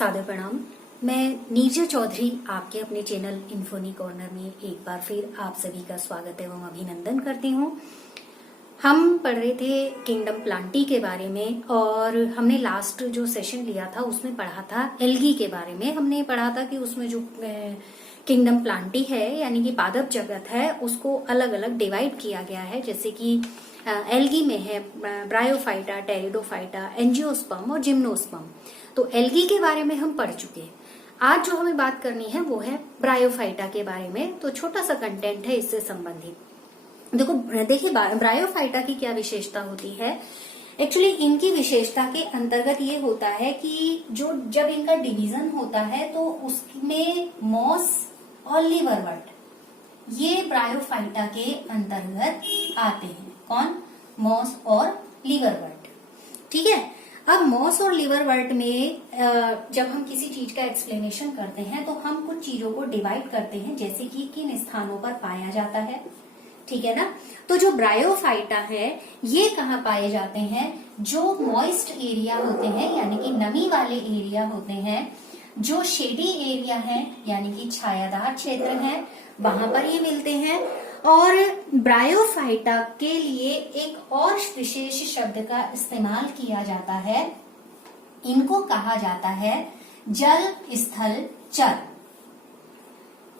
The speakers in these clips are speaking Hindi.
सादर प्रणाम। मैं नीरजा चौधरी आपके अपने चैनल इन्फोनी कॉर्नर में एक बार फिर आप सभी का स्वागत एवं अभिनंदन करती हूँ। हम पढ़ रहे थे किंगडम प्लांटी के बारे में और हमने लास्ट जो सेशन लिया था उसमें पढ़ा था एल्गी के बारे में। हमने पढ़ा था कि उसमें जो किंगडम प्लांटी है यानी कि पादप जगत है उसको अलग अलग डिवाइड किया गया है, जैसे कि एल्गी में है ब्रायोफाइटा, टेरिडोफाइटा, एंजियोस्पर्म और जिम्नोस्पर्म। तो एल्गी के बारे में हम पढ़ चुके हैं। आज जो हमें बात करनी है वो है ब्रायोफाइटा के बारे में। तो छोटा सा कंटेंट है इससे संबंधित। देखिए ब्रायोफाइटा की क्या विशेषता होती है। एक्चुअली इनकी विशेषता के अंतर्गत ये होता है कि जो जब इनका डिवीजन होता है तो उसमें मॉस और लिवरवर्ट ये ब्रायोफाइटा के अंतर्गत आते हैं। कौन? मॉस और लिवरवर्ट। ठीक है। अब मॉस और लिवरवर्ट में जब हम किसी चीज का एक्सप्लेनेशन करते हैं तो हम कुछ चीजों को डिवाइड करते हैं, जैसे कि किन स्थानों पर पाया जाता है। ठीक है ना। तो जो ब्रायोफाइटा है ये कहाँ पाए जाते हैं? जो मॉइस्ट एरिया होते हैं यानी कि नमी वाले एरिया होते हैं, जो शेडी एरिया है यानी कि छायादार क्षेत्र है, वहां पर ये मिलते हैं। और ब्रायोफाइटा के लिए एक और विशेष शब्द का इस्तेमाल किया जाता है। इनको कहा जाता है जल स्थल चर,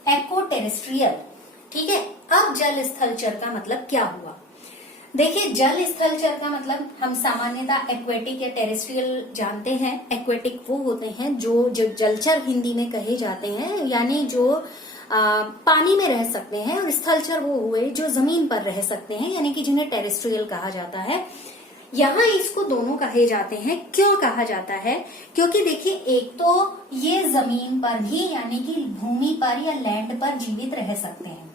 एक्वाटेरेस्ट्रियल। ठीक है। अब जल स्थल चर का मतलब क्या हुआ? देखिए, जल स्थल चर का मतलब हम सामान्यतः एक्वेटिक या टेरेस्ट्रियल जानते हैं। एक्वेटिक वो होते हैं जो जलचर हिंदी में कहे जाते हैं, यानी जो पानी में रह सकते हैं, और स्थलचर वो हुए जो जमीन पर रह सकते हैं, यानी कि जिन्हें टेरेस्ट्रियल कहा जाता है। यहाँ इसको दोनों कहे जाते हैं। क्यों कहा जाता है? क्योंकि देखिए, एक तो ये जमीन पर भी यानी कि भूमि पर या लैंड पर जीवित रह सकते हैं।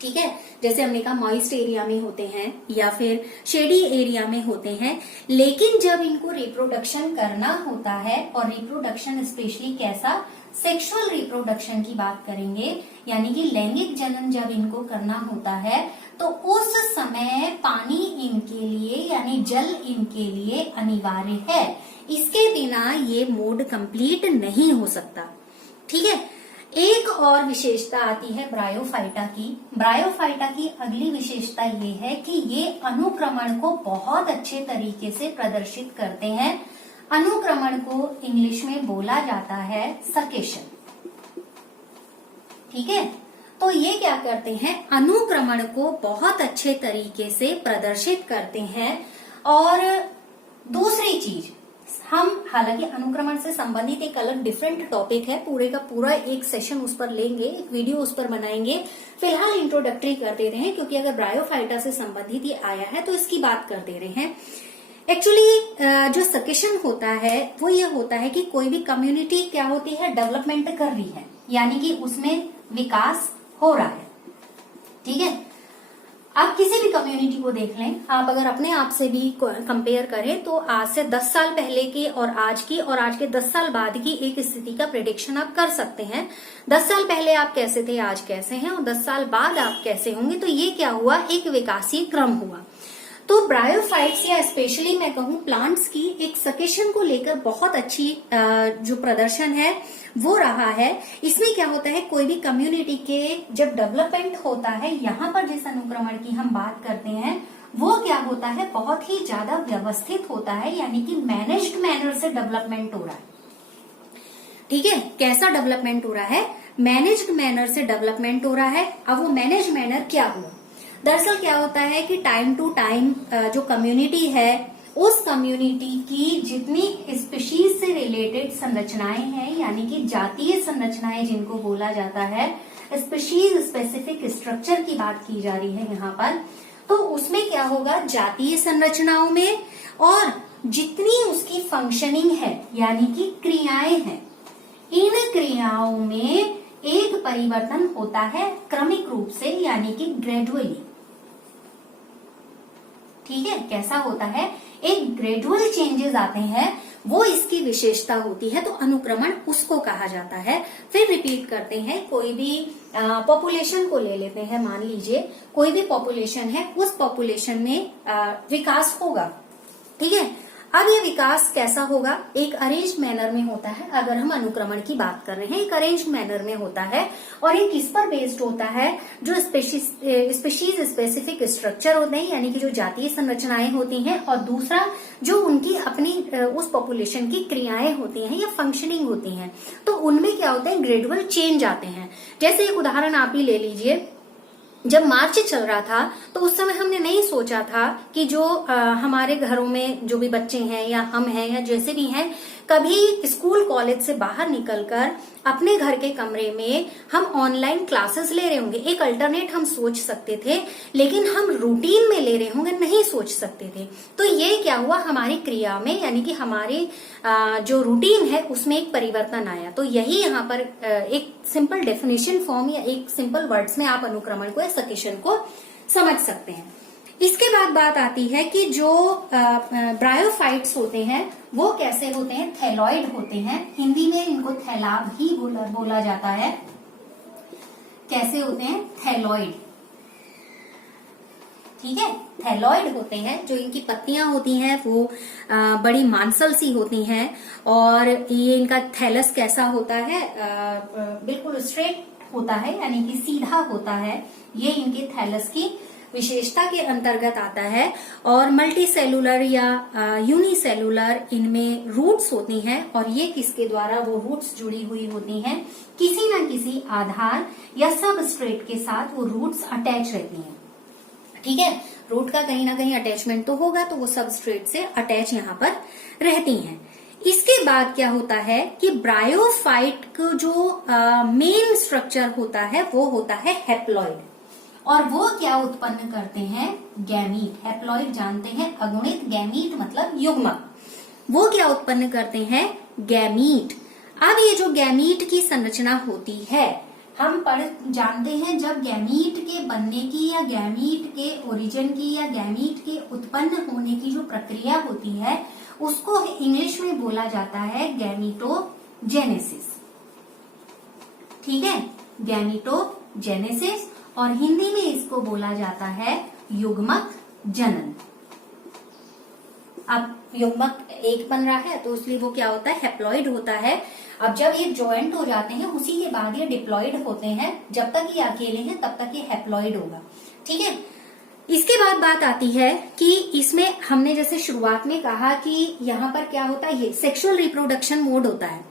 ठीक है। जैसे हमने कहा मॉइस्ट एरिया में होते हैं या फिर शेडी एरिया में होते हैं, लेकिन जब इनको रिप्रोडक्शन करना होता है, और रिप्रोडक्शन स्पेशली कैसा, सेक्सुअल रिप्रोडक्शन की बात करेंगे, यानी कि लैंगिक जनन जब इनको करना होता है तो उस समय पानी इनके लिए यानी जल इनके लिए अनिवार्य है। इसके बिना ये मोड कंप्लीट नहीं हो सकता। ठीक है। एक और विशेषता आती है ब्रायोफाइटा की। ब्रायोफाइटा की अगली विशेषता ये है कि ये अनुक्रमण को बहुत अच्छे तरीके से प्रदर्शित करते हैं। अनुक्रमण को इंग्लिश में बोला जाता है सकेशन। ठीक है। तो ये क्या करते हैं? अनुक्रमण को बहुत अच्छे तरीके से प्रदर्शित करते हैं। और दूसरी चीज, हम हालांकि अनुक्रमण से संबंधित एक अलग डिफरेंट टॉपिक है, पूरे का पूरा एक सेशन उस पर लेंगे, एक वीडियो उस पर बनाएंगे। फिलहाल इंट्रोडक्टरी कर दे रहे हैं, क्योंकि अगर ब्रायोफाइटा से संबंधित ये आया है तो इसकी बात कर दे रहे हैं। एक्चुअली जो सकेशन होता है वो ये होता है कि कोई भी कम्युनिटी क्या होती है, डेवलपमेंट कर रही है, यानी कि उसमें विकास हो रहा है। ठीक है। आप किसी भी कम्युनिटी को देख लें, आप अगर अपने आप से भी कंपेयर करें तो आज से 10 साल पहले की और आज के 10 साल बाद की एक स्थिति का प्रेडिक्शन आप कर सकते हैं। 10 साल पहले आप कैसे थे, आज कैसे हैं, और 10 साल बाद आप कैसे होंगे। तो ये क्या हुआ, एक विकासीय क्रम हुआ। तो ब्रायोफाइट्स या स्पेशली मैं कहूँ प्लांट्स की एक सकेशन को लेकर बहुत अच्छी जो प्रदर्शन है वो रहा है। इसमें क्या होता है, कोई भी कम्युनिटी के जब डेवलपमेंट होता है, यहाँ पर जिस अनुक्रमण की हम बात करते हैं वो क्या होता है, बहुत ही ज्यादा व्यवस्थित होता है, यानी कि मैनेज्ड मैनर से डेवलपमेंट हो रहा है। ठीक है। कैसा डेवलपमेंट हो रहा है? मैनेज्ड मैनर से डेवलपमेंट हो रहा है। अब वो मैनेज मैनर क्या हुआ? दरअसल क्या होता है कि टाइम टू टाइम जो कम्युनिटी है उस कम्युनिटी की जितनी स्पीशीज से रिलेटेड संरचनाएं हैं, यानी कि जातीय संरचनाएं जिनको बोला जाता है, स्पीशीज स्पेसिफिक स्ट्रक्चर की बात की जा रही है यहाँ पर, तो उसमें क्या होगा, जातीय संरचनाओं में और जितनी उसकी फंक्शनिंग है यानी कि क्रियाएं हैं, इन क्रियाओं में एक परिवर्तन होता है क्रमिक रूप से, यानी कि ग्रेजुअली। ठीक है। कैसा होता है, एक ग्रेजुअल चेंजेस आते हैं, वो इसकी विशेषता होती है। तो अनुक्रमण उसको कहा जाता है। फिर रिपीट करते हैं, कोई भी पॉपुलेशन को ले लेते हैं। मान लीजिए कोई भी पॉपुलेशन है, उस पॉपुलेशन में विकास होगा। ठीक है। अब ये विकास कैसा होगा? एक अरेंज मैनर में होता है। अगर हम अनुक्रमण की बात कर रहे हैं, एक अरेंज मैनर में होता है और ये किस पर बेस्ड होता है? जो स्पेशीज स्पेसिफिक स्ट्रक्चर होते हैं, यानी कि जो जातीय संरचनाएं होती हैं, और दूसरा जो उनकी अपनी उस पॉपुलेशन की क्रियाएं होती हैं या फंक्शनिंग होती हैं, तो उनमें क्या होता है? ग्रेजुअल चेंज आते हैं। जैसे एक उदाहरण आप ही ले लीजिए, जब मार्च चल रहा था तो उस समय हमने नहीं सोचा था कि जो हमारे घरों में जो भी बच्चे हैं या हम हैं या जैसे भी हैं, कभी स्कूल कॉलेज से बाहर निकलकर अपने घर के कमरे में हम ऑनलाइन क्लासेस ले रहे होंगे। एक अल्टरनेट हम सोच सकते थे, लेकिन हम रूटीन में ले रहे होंगे नहीं सोच सकते थे। तो ये क्या हुआ? हमारी क्रिया में, यानी कि हमारी जो रूटीन है उसमें एक परिवर्तन आया। तो यही यहाँ पर एक सिंपल डेफिनेशन फॉर्म या एक सिंपल वर्ड्स में आप अनुक्रमण को या सकेशन को समझ सकते हैं। इसके बाद बात आती है कि जो ब्रायोफाइट्स होते हैं वो कैसे होते हैं? थैलॉइड होते हैं। हिंदी में इनको थैलाब ही बोला जाता है। कैसे होते हैं? थैलॉइड। ठीक है, थैलॉइड होते हैं। जो इनकी पत्तियां होती हैं वो बड़ी मांसल सी होती हैं, और ये इनका थैलस कैसा होता है? बिल्कुल स्ट्रेट होता है, यानी कि सीधा होता है। ये इनके थैलस की विशेषता के अंतर्गत आता है। और मल्टी सेलुलर या यूनिसेलुलर इनमें रूट्स होती हैं, और ये किसके द्वारा वो रूट्स जुड़ी हुई होती हैं? किसी न किसी आधार या सबस्ट्रेट के साथ वो रूट्स अटैच रहती हैं। ठीक है, रूट का कहीं ना कहीं अटैचमेंट तो होगा, तो वो सबस्ट्रेट से अटैच यहाँ पर रहती हैं। इसके बाद क्या होता है कि ब्रायोफाइट को जो मेन स्ट्रक्चर होता है वो होता है हैप्लॉइड, और वो क्या उत्पन्न करते हैं? गैमीट। हैप्लॉइड जानते हैं, अगुणित। गैमीट मतलब युग्मक। वो क्या उत्पन्न करते हैं? गैमीट। अब ये जो गैमीट की संरचना होती है, हम जानते हैं जब गैमीट के बनने की या गैमीट के ओरिजिन की या गैमीट के उत्पन्न होने की जो प्रक्रिया होती है उसको इंग्लिश में बोला जाता है गैमीटोजेनेसिस। ठीक है, गैमीटोजेनेसिस, और हिंदी में इसको बोला जाता है युग्मक जनन। अब युग्मक एक बन रहा है तो इसलिए वो क्या होता है? हैप्लॉइड होता है। अब जब ये ज्वाइंट हो जाते हैं उसी के बाद ये डिप्लॉइड होते हैं। जब तक ये अकेले हैं तब तक ये हैप्लॉइड होगा। ठीक है, इसके बाद बात आती है कि इसमें हमने जैसे शुरुआत में कहा कि यहाँ पर क्या होता है? ये सेक्सुअल रिप्रोडक्शन मोड होता है।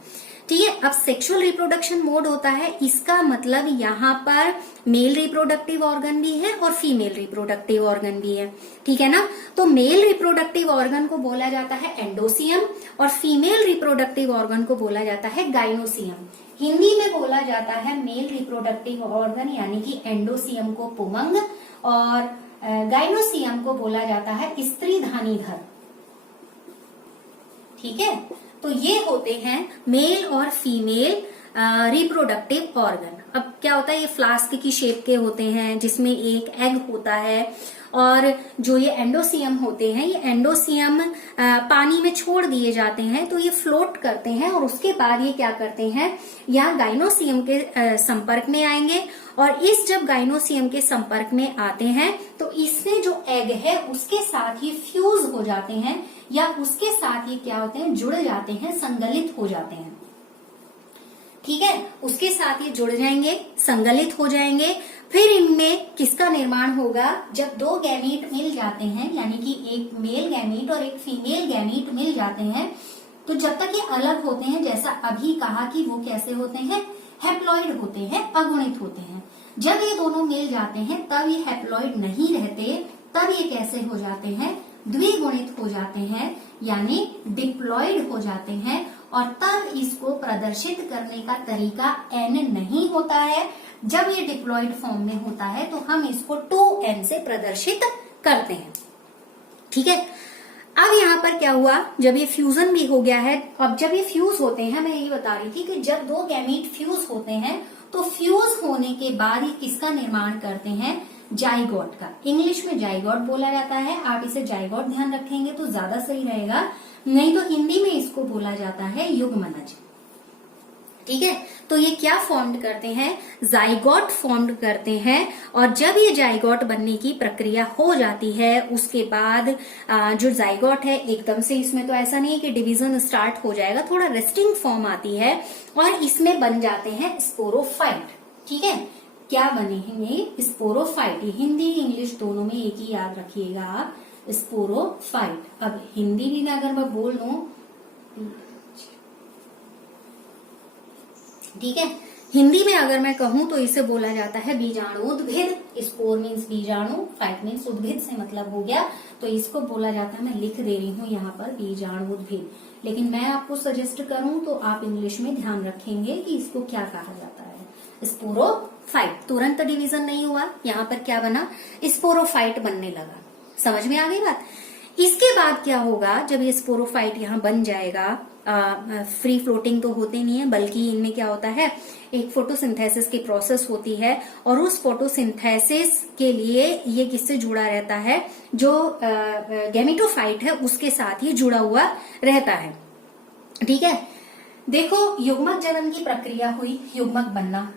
ठीक है, अब सेक्सुअल रिप्रोडक्शन मोड होता है, इसका मतलब यहाँ पर मेल रिप्रोडक्टिव ऑर्गन भी है और फीमेल रिप्रोडक्टिव ऑर्गन भी है। ठीक है ना? तो मेल रिप्रोडक्टिव ऑर्गन को बोला जाता है एंडोसियम, और फीमेल रिप्रोडक्टिव ऑर्गन को बोला जाता है गाइनोसियम। हिंदी में बोला जाता है मेल रिप्रोडक्टिव ऑर्गन यानी कि एंडोसियम को पुमंग, और गाइनोसियम को बोला जाता है स्त्रीधानीधर। ठीक है, तो ये होते हैं मेल और फीमेल रिप्रोडक्टिव ऑर्गन। अब क्या होता है? ये फ्लास्क की शेप के होते हैं जिसमें एक एग होता है, और जो ये एंडोसियम होते हैं, ये एंडोसियम पानी में छोड़ दिए जाते हैं तो ये फ्लोट करते हैं, और उसके बाद ये क्या करते हैं? यहाँ गाइनोसियम के संपर्क में आएंगे, और इस जब गाइनोसियम के संपर्क में आते हैं तो इसमें जो एग है उसके साथ ये फ्यूज हो जाते हैं, या उसके साथ ये क्या होते हैं? जुड़ जाते हैं, संगलित हो जाते हैं। ठीक है, उसके साथ ये जुड़ जाएंगे, संगलित हो जाएंगे। फिर इनमें किसका निर्माण होगा? जब दो गैमीट मिल जाते हैं, यानी कि एक मेल गैमीट और एक फीमेल गैमीट मिल जाते हैं, तो जब तक ये अलग होते हैं, जैसा अभी कहा कि वो कैसे होते हैं? हैप्लॉइड होते हैं, अगुणित होते हैं। जब ये दोनों मिल जाते हैं तब ये हैप्लॉइड नहीं रहते, तब ये कैसे हो जाते हैं? द्विगुणित हो जाते हैं, यानी डिप्लॉइड हो जाते हैं, और तब इसको प्रदर्शित करने का तरीका n नहीं होता है। जब ये डिप्लॉइड फॉर्म में होता है तो हम इसको 2n से प्रदर्शित करते हैं। ठीक है, अब यहाँ पर क्या हुआ? जब ये फ्यूजन भी हो गया है, अब जब ये फ्यूज होते हैं, मैं ये बता रही थी कि जब दो गैमीट फ्यूज होते हैं तो फ्यूज होने के बाद ये किसका निर्माण करते हैं? जाइगोट का। इंग्लिश में जाइगोट बोला जाता है, आप इसे जाइगोट ध्यान रखेंगे तो ज्यादा सही रहेगा, नहीं तो हिंदी में इसको बोला जाता है युग्मनज। ठीक है, तो ये क्या फॉर्म करते हैं, जाइगोट फॉर्म करते हैं। और जब ये जाइगोट बनने की प्रक्रिया हो जाती है उसके बाद जो जाइगोट है एकदम से इसमें तो ऐसा नहीं है कि डिवीजन स्टार्ट हो जाएगा, थोड़ा रेस्टिंग फॉर्म आती है और इसमें बन जाते हैं स्पोरोफाइट। ठीक है, क्या बनेंगे, स्पोरोफाइट। हिंदी इंग्लिश दोनों में एक ही याद रखिएगा आप, स्पोरोफाइट। अब हिंदी भी में अगर मैं बोल दूं, ठीक है, हिंदी में अगर मैं कहूं तो इसे बोला जाता है बीजाणुद्भिद। स्पोर मीन्स बीजाणु, फाइट मीन्स उद्भिद से मतलब हो गया, तो इसको बोला जाता है, मैं लिख दे रही हूं यहाँ पर बीजाणुद्भिद। लेकिन मैं आपको सजेस्ट करूं तो आप इंग्लिश में ध्यान रखेंगे कि इसको क्या कहा जाता है, स्पोरोफाइट। तुरंत डिवीजन नहीं हुआ, यहाँ पर क्या बना, स्पोरोफाइट बनने लगा। समझ में आ गई बात। इसके बाद क्या होगा, जब ये स्पोरोफाइट यहाँ बन जाएगा, फ्री फ्लोटिंग तो होते नहीं है, बल्कि इनमें क्या होता है, एक फोटोसिंथेसिस की प्रोसेस होती है और उस फोटोसिंथेसिस के लिए ये किससे जुड़ा रहता है, जो गैमेटोफाइट है उसके साथ ही जुड़ा हुआ रहता है। ठीक है, देखो युग्मक जनन की प्रक्रिया हुई, युग्मक बनना।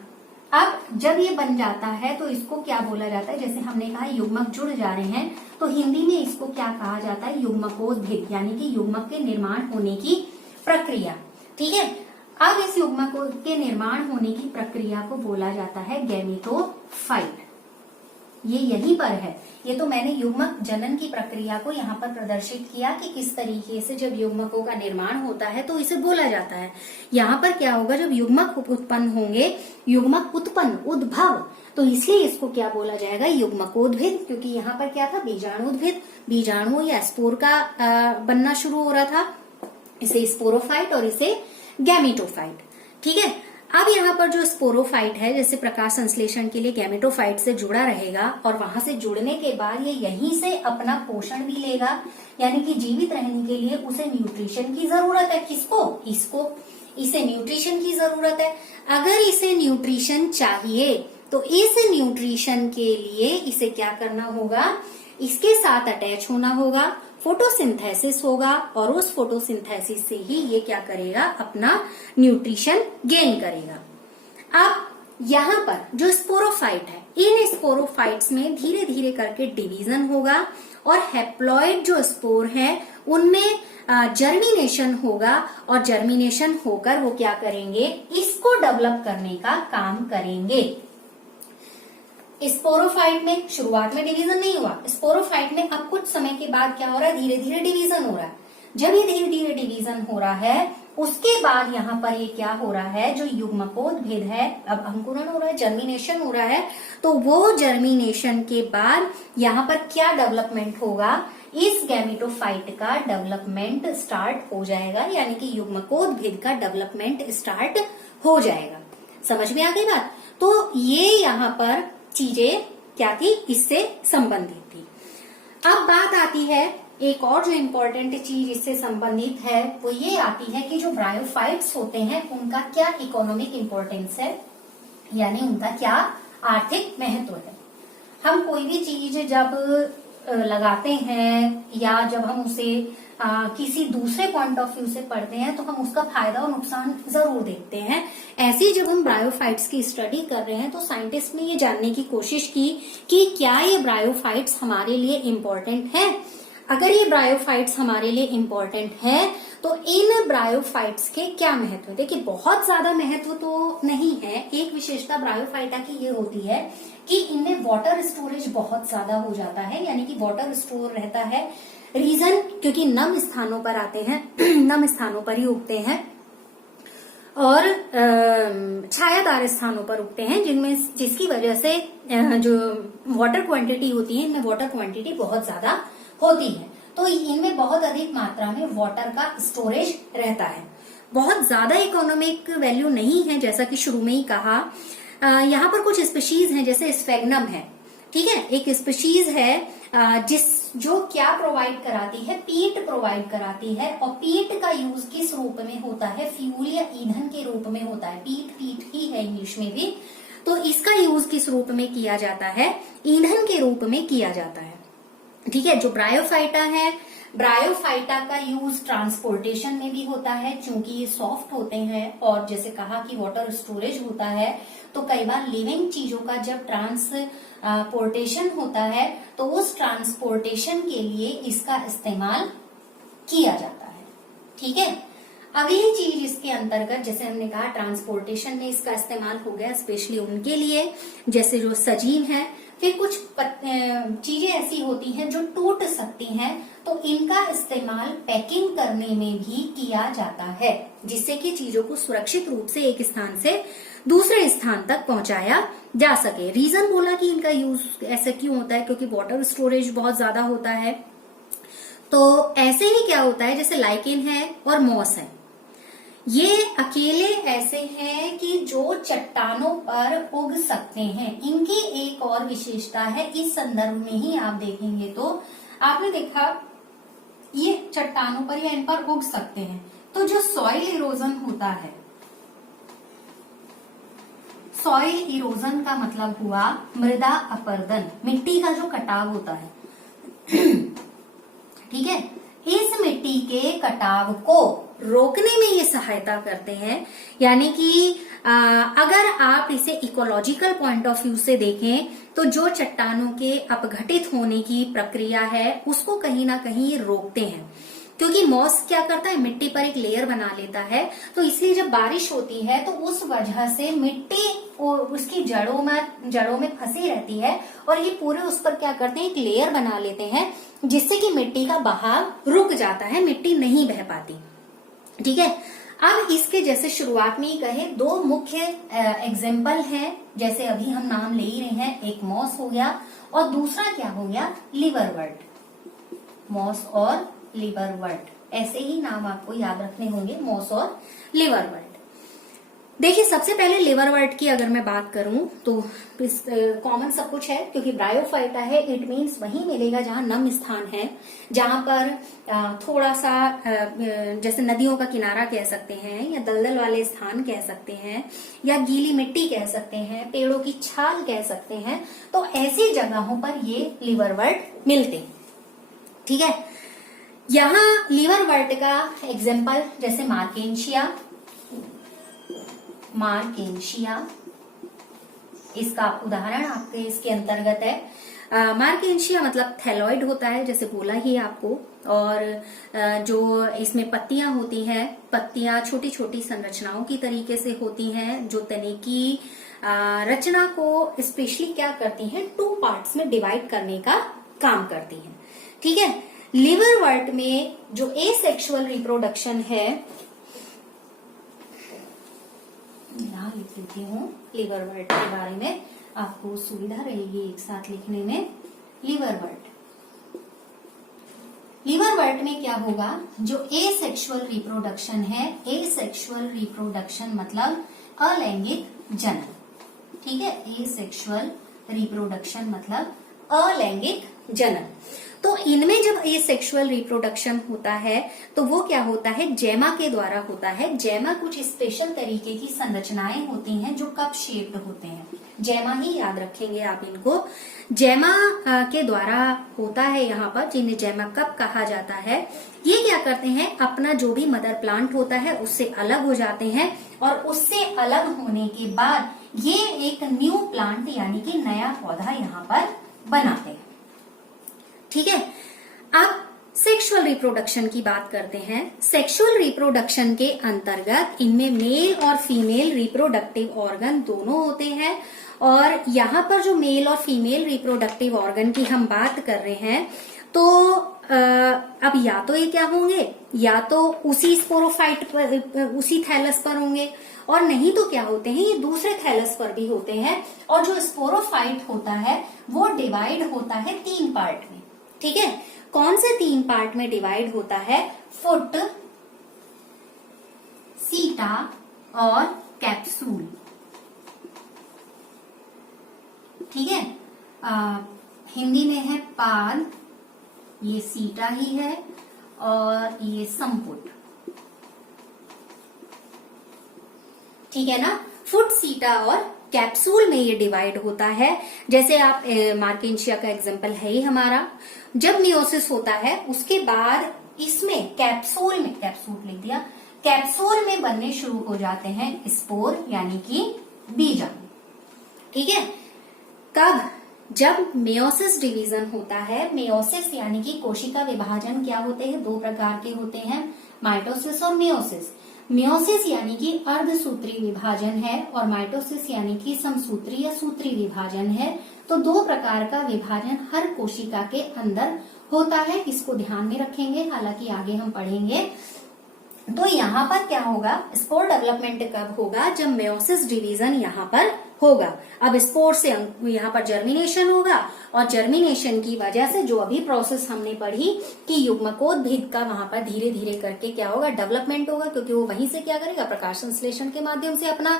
अब जब ये बन जाता है तो इसको क्या बोला जाता है, जैसे हमने कहा युग्मक जुड़ जा रहे हैं, तो हिंदी में इसको क्या कहा जाता है, युग्मकोद्भिद, यानी कि युग्मक के निर्माण होने की प्रक्रिया। ठीक है, अब इस युग्मक के निर्माण होने की प्रक्रिया को बोला जाता है गैमेटोफाइट। ये यहीं पर है, ये तो मैंने युग्मक जनन की प्रक्रिया को यहाँ पर प्रदर्शित किया कि किस तरीके से जब युग्मकों का निर्माण होता है तो इसे बोला जाता है। यहाँ पर क्या होगा, जब युग्मक उत्पन्न होंगे, युग्मक उत्पन्न, उद्भव, तो इसलिए इसको क्या बोला जाएगा, युग्मकोद्भिद, क्योंकि यहाँ पर क्या था, बीजाणुद्भिद, बीजाणु या स्पोर का बनना शुरू हो रहा था, इसे स्पोरोफाइट और इसे गैमेटोफाइट। ठीक है, अब यहाँ पर जो स्पोरोफाइट है, जैसे प्रकाश संश्लेषण के लिए गैमेटोफाइट से जुड़ा रहेगा और वहां से जुड़ने के बाद ये यहीं से अपना पोषण भी लेगा, यानी कि जीवित रहने के लिए उसे न्यूट्रिशन की जरूरत है। किसको, इसको, इसे न्यूट्रिशन की जरूरत है। अगर इसे न्यूट्रिशन चाहिए तो इस न्यूट्रिशन के लिए इसे क्या करना होगा, इसके साथ अटैच होना होगा, फोटोसिंथेसिस होगा और उस फोटोसिंथेसिस से ही ये क्या करेगा, अपना न्यूट्रिशन गेन करेगा। अब यहाँ पर जो स्पोरोफाइट है, इन स्पोरोफाइट्स में धीरे धीरे करके डिवीजन होगा और हैप्लॉइड जो स्पोर है उनमें जर्मिनेशन होगा और जर्मिनेशन होकर वो क्या करेंगे, इसको डेवलप करने का काम करेंगे। स्पोरोफाइट में शुरुआत में डिवीजन नहीं हुआ, स्पोरोफाइट में अब कुछ समय के बाद क्या हो रहा है, धीरे धीरे डिवीजन हो रहा है। जब ये धीरे धीरे डिवीजन हो रहा है उसके बाद यहाँ पर ये क्या हो रहा है, जो युग्मकोद्भिद है, अब अंकुरण हो रहा है, जर्मिनेशन हो रहा है, तो वो जर्मिनेशन के बाद यहाँ पर क्या डेवलपमेंट होगा, इस गैमेटोफाइट का डेवलपमेंट स्टार्ट हो जाएगा, यानी कि युग्मकोद्भिद का डेवलपमेंट स्टार्ट हो जाएगा। समझ में आ गई बात। तो ये यहाँ पर चीजें क्या थी, इससे संबंधित थी। अब बात आती है एक और जो इम्पोर्टेंट चीज इससे संबंधित है वो ये आती है कि जो ब्रायोफाइट्स होते हैं उनका क्या इकोनॉमिक इम्पोर्टेंस है, यानी उनका क्या आर्थिक महत्व है। हम कोई भी चीज जब लगाते हैं या जब हम उसे किसी दूसरे पॉइंट ऑफ व्यू से पढ़ते हैं तो हम उसका फायदा और नुकसान जरूर देखते हैं। ऐसे ही जब हम ब्रायोफाइट्स की स्टडी कर रहे हैं तो साइंटिस्ट ने ये जानने की कोशिश की कि क्या ये ब्रायोफाइट्स हमारे लिए इम्पोर्टेंट है। अगर ये ब्रायोफाइट्स हमारे लिए इम्पोर्टेंट है तो इन ब्रायोफाइट्स के क्या महत्व है। देखिए, बहुत ज्यादा महत्व तो नहीं है। एक विशेषता ब्रायोफाइटा की ये होती है कि इनमें वाटर स्टोरेज बहुत ज्यादा हो जाता है, यानी कि वाटर स्टोर रहता है। रीजन, क्योंकि नम स्थानों पर आते हैं, नम स्थानों पर ही उगते हैं और छायादार स्थानों पर उगते हैं, जिसकी वजह से जो वाटर क्वांटिटी होती है, इनमें वाटर क्वांटिटी बहुत ज्यादा होती है, तो इनमें बहुत अधिक मात्रा में वाटर का स्टोरेज रहता है। बहुत ज्यादा इकोनॉमिक वैल्यू नहीं है, जैसा कि शुरू में ही कहा। यहाँ पर कुछ स्पीशीज हैं, जैसे स्फेगनम है, ठीक है, एक स्पीशीज है जो क्या प्रोवाइड कराती है, पीट प्रोवाइड कराती है। और पीट का यूज किस रूप में होता है, फ्यूल या ईंधन के रूप में होता है। पीट ही है इंग्लिश में भी, तो इसका यूज किस रूप में किया जाता है, ईंधन के रूप में किया जाता है। ठीक है, जो ब्रायोफाइटा है ब्रायोफाइटा का यूज ट्रांसपोर्टेशन में भी होता है, क्योंकि ये सॉफ्ट होते हैं और जैसे कहा कि वाटर स्टोरेज होता है, तो कई बार लिविंग चीजों का जब ट्रांसपोर्टेशन होता है तो उस ट्रांसपोर्टेशन के लिए इसका इस्तेमाल किया जाता है। ठीक है, अगली चीज इसके अंतर्गत, जैसे हमने कहा ट्रांसपोर्टेशन में इसका इस्तेमाल हो गया स्पेशली उनके लिए जैसे जो सजीव हैं। फिर कुछ चीजें ऐसी होती हैं जो टूट सकती हैं, तो इनका इस्तेमाल पैकिंग करने में भी किया जाता है, जिससे कि चीजों को सुरक्षित रूप से एक स्थान से दूसरे स्थान तक पहुंचाया जा सके। रीजन बोला कि इनका यूज ऐसे क्यों होता है, क्योंकि वाटर स्टोरेज बहुत ज्यादा होता है। तो ऐसे ही क्या होता है, जैसे लाइकेन है और मॉस है, ये अकेले ऐसे हैं कि जो चट्टानों पर उग सकते हैं। इनकी एक और विशेषता है, इस संदर्भ में ही आप देखेंगे तो आपने देखा ये चट्टानों पर या इन पर उग सकते हैं। तो जो सॉइल इरोजन होता है, सॉइल इरोजन का मतलब हुआ मृदा अपरदन, मिट्टी का जो कटाव होता है। ठीक है, इस मिट्टी के कटाव को रोकने में ये सहायता करते हैं। यानी कि अगर आप इसे इकोलॉजिकल पॉइंट ऑफ व्यू से देखें तो जो चट्टानों के अपघटित होने की प्रक्रिया है उसको कहीं ना कहीं रोकते हैं, क्योंकि मॉस क्या करता है, मिट्टी पर एक लेयर बना लेता है। तो इसलिए जब बारिश होती है तो उस वजह से मिट्टी और उसकी जड़ों में फंसी रहती है और ये पूरे उस पर क्या करते हैं, एक लेयर बना लेते हैं, जिससे कि मिट्टी का बहाव रुक जाता है, मिट्टी नहीं बह पाती। ठीक है, अब इसके जैसे शुरुआत में ही कहे दो मुख्य एग्जाम्पल हैं, जैसे अभी हम नाम ले ही रहे हैं, एक मॉस हो गया और दूसरा क्या हो गया, लिवरवर्ट। मॉस और लिवरवर्ट, ऐसे ही नाम आपको याद रखने होंगे, मॉस और लिवरवर्ट। देखिए, सबसे पहले लिवरवर्ट की अगर मैं बात करूं तो कॉमन सब कुछ है, क्योंकि ब्रायोफाइटा है, इट मीन्स वहीं मिलेगा जहां नम स्थान है, जहां पर थोड़ा सा जैसे नदियों का किनारा कह सकते हैं, या दलदल वाले स्थान कह सकते हैं, या गीली मिट्टी कह सकते हैं, पेड़ों की छाल कह सकते हैं। तो ऐसी जगहों पर ये लिवरवर्ट मिलते हैं। ठीक है, यहाँ लिवरवर्ट का एग्जाम्पल जैसे मार्केंशिया, इसका उदाहरण आपके इसके अंतर्गत है। मार्केंशिया मतलब थैलॉइड होता है, जैसे बोला ही आपको, और जो इसमें पत्तियां होती हैं, पत्तियां छोटी छोटी संरचनाओं की तरीके से होती हैं, जो तने की रचना को स्पेशली क्या करती हैं, 2 पार्ट्स में डिवाइड करने का काम करती हैं। ठीक है, लिवरवर्ट में जो एसेक्सुअल रिप्रोडक्शन है, यहाँ लिख लेती हूँ, लिवरवर्ट के बारे में आपको सुविधा रहेगी एक साथ लिखने में। लिवरवर्ट में क्या होगा, जो एसेक्सुअल रिप्रोडक्शन है, एसेक्सुअल रिप्रोडक्शन मतलब अलैंगिक जनन। ठीक है, एसेक्सुअल रिप्रोडक्शन मतलब अलैंगिक जनन। तो इनमें जब ये सेक्सुअल रिप्रोडक्शन होता है तो वो क्या होता है, जैमा के द्वारा होता है। जैमा कुछ स्पेशल तरीके की संरचनाएं होती हैं जो कप शेप्ड होते हैं, जैमा ही याद रखेंगे आप इनको। जैमा के द्वारा होता है यहाँ पर, जिन्हें जैमा कप कहा जाता है। ये क्या करते हैं, अपना जो भी मदर प्लांट होता है उससे अलग हो जाते हैं, और उससे अलग होने के बाद ये एक न्यू प्लांट यानी कि नया पौधा यहाँ पर बनाते हैं। ठीक है, अब सेक्सुअल रिप्रोडक्शन की बात करते हैं। सेक्सुअल रिप्रोडक्शन के अंतर्गत इनमें मेल और फीमेल रिप्रोडक्टिव ऑर्गन दोनों होते हैं, और यहाँ पर जो मेल और फीमेल रिप्रोडक्टिव ऑर्गन की हम बात कर रहे हैं, तो अब या तो ये क्या होंगे, या तो उसी स्पोरोफाइट पर, उसी थैलस पर होंगे, और नहीं तो क्या होते हैं, ये दूसरे थैलस पर भी होते हैं। और जो स्पोरोफाइट होता है वो डिवाइड होता है 3 पार्ट में। ठीक है, कौन से 3 पार्ट में डिवाइड होता है, फुट, सीटा और कैप्सूल। ठीक है, हिंदी में है पाद, ये सीटा ही है, और ये संपुट। ठीक है ना, फुट, सीटा और कैप्सूल में ये डिवाइड होता है। जैसे आप मार्केंशिया का एग्जांपल है ही हमारा, जब मियोसिस होता है उसके बाद इसमें कैप्सूल लिख दिया, कैप्सूल में बनने शुरू हो जाते हैं स्पोर यानी कि बीजाणु। ठीक है, कब? जब मेयोसिस डिवीजन होता है। मेयोसिस यानी कि कोशिका विभाजन क्या होते हैं? 2 प्रकार के होते हैं, माइटोसिस और मेयोसिस। मेयोसिस यानी कि अर्धसूत्री विभाजन है और माइटोसिस यानी कि समसूत्री या सूत्री विभाजन है। तो 2 प्रकार का विभाजन हर कोशिका के अंदर होता है, इसको ध्यान में रखेंगे, हालांकि आगे हम पढ़ेंगे। तो यहाँ पर क्या होगा, स्पोर डेवलपमेंट कब होगा? जब मेयोसिस डिवीजन यहाँ पर होगा। अब स्पोर से यहाँ पर जर्मिनेशन होगा और जर्मिनेशन की वजह से जो अभी प्रोसेस हमने पढ़ी कि युग्मकोद्भिद का वहां पर धीरे धीरे करके क्या होगा, डेवलपमेंट होगा, क्योंकि वो वहीं से क्या करेगा, प्रकाश संश्लेषण के माध्यम से अपना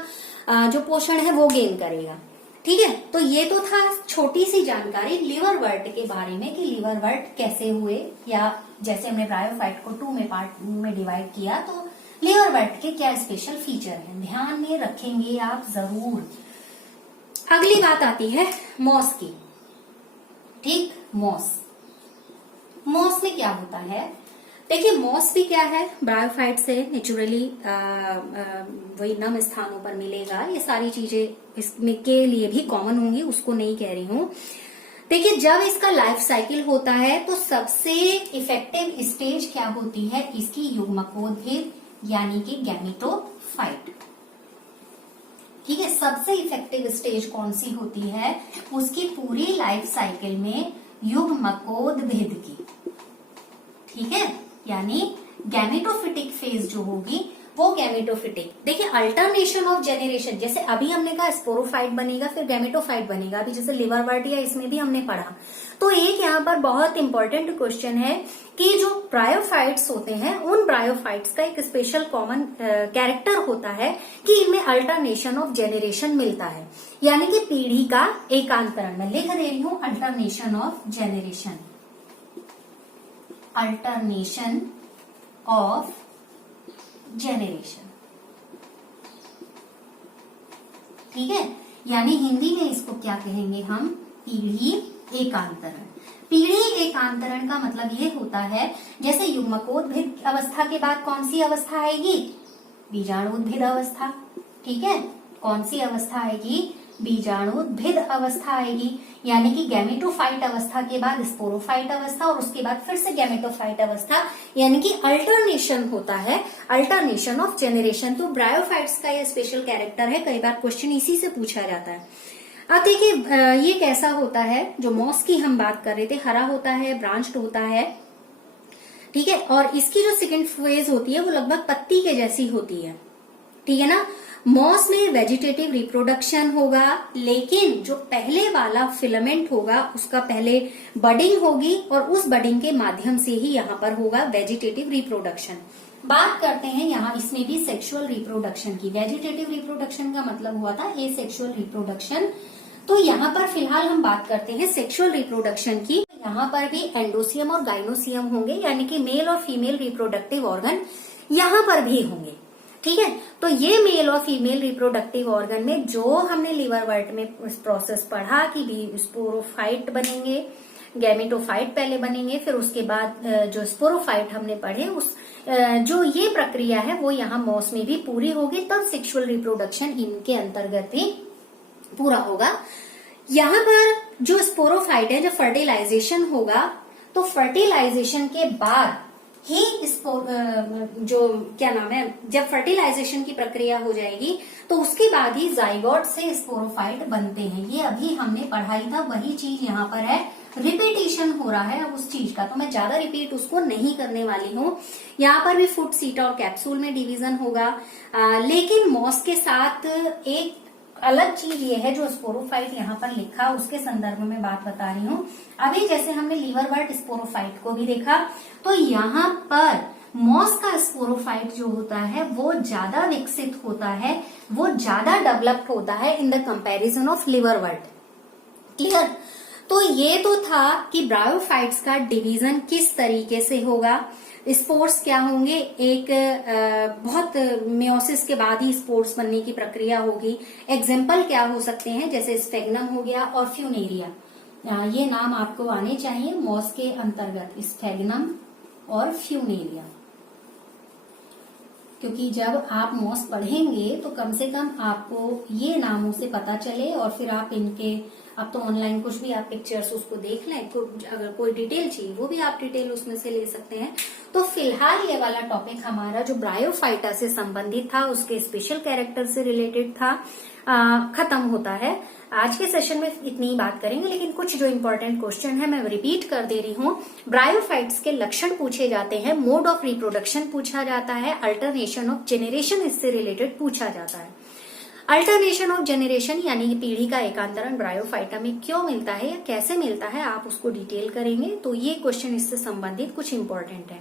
जो पोषण है वो गेन करेगा। ठीक है, तो ये तो था छोटी सी जानकारी लिवरवर्ट के बारे में कि लिवरवर्ट कैसे हुए, या जैसे हमने ब्रायोफाइट को 2 पार्ट में डिवाइड किया, तो लिवरवर्ट के क्या स्पेशल फीचर हैं, ध्यान में रखेंगे आप जरूर। अगली बात आती है मॉस की। ठीक, मॉस में क्या होता है? देखिए, मॉस भी क्या है, ब्रायोफाइट से नेचुरली वही नम स्थानों पर मिलेगा। ये सारी चीजें इसमें के लिए भी कॉमन होंगी, उसको नहीं कह रही हूं। देखिए, जब इसका लाइफ साइकिल होता है तो सबसे इफेक्टिव स्टेज क्या होती है इसकी, युग्मकोद्भिद यानी कि गैमेटोफाइट। ठीक है, सबसे इफेक्टिव स्टेज कौन सी होती है उसकी पूरी लाइफ साइकिल में, युग्मकोद्भिद की। ठीक है, यानी गैमेटोफिटिक फेज जो होगी वो गैमेटोफिटिक। देखिए, अल्टरनेशन ऑफ जेनरेशन, जैसे अभी हमने कहा स्पोरोफाइट बनेगा फिर गैमेटोफाइट बनेगा, अभी जैसे लिवरवर्ट या इसमें भी हमने पढ़ा। तो एक यहाँ पर बहुत इंपॉर्टेंट क्वेश्चन है कि जो ब्रायोफाइट्स होते हैं उन ब्रायोफाइट्स का एक स्पेशल कॉमन कैरेक्टर होता है कि इनमें अल्टरनेशन ऑफ जेनरेशन मिलता है, यानी कि पीढ़ी का एकांतरण। मैं लिख दे रही हूं, alternation of generation, alternation of generation. ठीक है, यानी हिंदी में इसको क्या कहेंगे हम, पीढ़ी एकांतरण। पीढ़ी एकांतरण का मतलब ये होता है, जैसे युग्मकोद्भिद अवस्था के बाद कौन सी अवस्था आएगी, बीजाणुद्भिद अवस्था। ठीक है, कौन सी अवस्था आएगी, बीजाणुद्भिद अवस्था आएगी, यानी कि गैमेटोफाइट अवस्था के बाद स्पोरोफाइट अवस्था और उसके बाद फिर से गैमेटोफाइट अवस्था, यानी कि अल्टरनेशन होता है, अल्टरनेशन ऑफ जेनरेशन। तो ब्रायोफाइट्स का ये स्पेशल कैरेक्टर है, कई बार क्वेश्चन इसी से पूछा जाता है। अब देखिए, ये कैसा होता है, जो मॉस की हम बात कर रहे थे, हरा होता है, ब्रांच्ड होता है। ठीक है, और इसकी जो सेकेंड फेज होती है वो लगभग पत्ती के जैसी होती है। ठीक है ना, मॉस में वेजिटेटिव रिप्रोडक्शन होगा, लेकिन जो पहले वाला फिलामेंट होगा उसका पहले बडिंग होगी और उस बडिंग के माध्यम से ही यहाँ पर होगा वेजिटेटिव रिप्रोडक्शन। बात करते हैं यहाँ इसमें भी सेक्सुअल रिप्रोडक्शन की। वेजिटेटिव रिप्रोडक्शन का मतलब हुआ था एसेक्सुअल रिप्रोडक्शन, तो यहाँ पर फिलहाल हम बात करते हैं सेक्सुअल रिप्रोडक्शन की। यहाँ पर भी एंडोसियम और गाइनोसियम होंगे, यानी कि मेल और फीमेल रिप्रोडक्टिव ऑर्गन यहाँ पर भी होंगे। ठीक है, तो ये मेल और फीमेल रिप्रोडक्टिव ऑर्गन में जो हमने लिवरवर्ट में प्रोसेस पढ़ा कि स्पोरोफाइट बनेंगे, गैमेटोफाइट पहले बनेंगे, फिर उसके बाद जो स्पोरोफाइट हमने पढ़े उस जो ये प्रक्रिया है वो यहाँ मॉस में भी पूरी होगी, तब सेक्सुअल रिप्रोडक्शन इनके अंतर्गत ही पूरा होगा। यहाँ पर जो स्पोरोफाइट है, जब फर्टिलाइजेशन होगा तो फर्टिलाइजेशन के बाद ही जो क्या नाम है, जब फर्टिलाइजेशन की प्रक्रिया हो जाएगी तो उसके बाद ही जाइगोट से स्पोरोफाइट बनते हैं। ये अभी हमने पढ़ाई था, वही चीज यहाँ पर है, रिपीटेशन हो रहा है अब उस चीज का, तो मैं ज्यादा रिपीट उसको नहीं करने वाली हूँ। यहाँ पर भी फुट, सीटा और कैप्सूल में डिवीजन होगा, लेकिन मॉस के साथ एक अलग चीज ये है, जो स्पोरोफाइट यहाँ पर लिखा उसके संदर्भ में बात बता रही हूँ। अभी जैसे हमने लिवरवर्ट स्पोरोफाइट को भी देखा, तो यहाँ पर मॉस का स्पोरोफाइट जो होता है वो ज्यादा विकसित होता है, वो ज्यादा डेवलप्ड होता है in the comparison of liverwort. Clear? तो ये तो था कि ब्रायोफाइट्स का डिवीजन किस तरीके से होगा, स्पोर्स क्या होंगे, एक बहुत मियोसिस के बाद ही स्पोर्स बनने की प्रक्रिया होगी। एग्जाम्पल क्या हो सकते हैं, जैसे स्फेग्नम हो गया और फ्यूनेरिया। ये नाम आपको आने चाहिए मॉस के अंतर्गत, स्फेगनम और फ्यूनेरिया। क्योंकि जब आप मॉस पढ़ेंगे तो कम से कम आपको ये नामों से पता चले, और फिर आप इनके, अब तो ऑनलाइन कुछ भी आप पिक्चर्स उसको देख लें, अगर कोई डिटेल चाहिए वो भी आप डिटेल उसमें से ले सकते हैं। तो फिलहाल ये वाला टॉपिक हमारा जो ब्रायोफाइटा से संबंधित था, उसके स्पेशल कैरेक्टर से रिलेटेड था, खत्म होता है। आज के सेशन में इतनी ही बात करेंगे, लेकिन कुछ जो इम्पोर्टेंट क्वेश्चन है मैं रिपीट कर दे रही हूँ। ब्रायोफाइट्स के लक्षण पूछे जाते हैं, मोड ऑफ रिप्रोडक्शन पूछा जाता है, अल्टरनेशन ऑफ जेनरेशन इससे रिलेटेड पूछा जाता है। अल्टरनेशन ऑफ जेनरेशन यानी कि पीढ़ी का एकांतरण ब्रायोफाइटा में क्यों मिलता है या कैसे मिलता है, आप उसको डिटेल करेंगे, तो ये क्वेश्चन इससे संबंधित कुछ इंपॉर्टेंट है।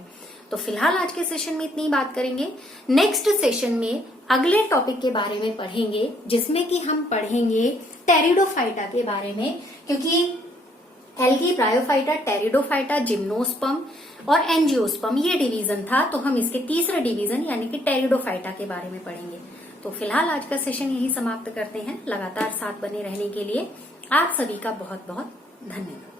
तो फिलहाल आज के सेशन में इतनी बात करेंगे। नेक्स्ट सेशन में अगले टॉपिक के बारे में पढ़ेंगे, जिसमें कि हम पढ़ेंगे टेरिडोफाइटा के बारे में, क्योंकि एल्गी, ब्रायोफाइटा, टेरिडोफाइटा, जिम्नोस्पर्म और एंजियोस्पर्म ये डिवीजन था, तो हम इसके तीसरे डिवीजन यानी कि टेरिडोफाइटा के बारे में पढ़ेंगे। तो फिलहाल आज का सेशन यही समाप्त करते हैं। लगातार साथ बने रहने के लिए आप सभी का बहुत बहुत धन्यवाद।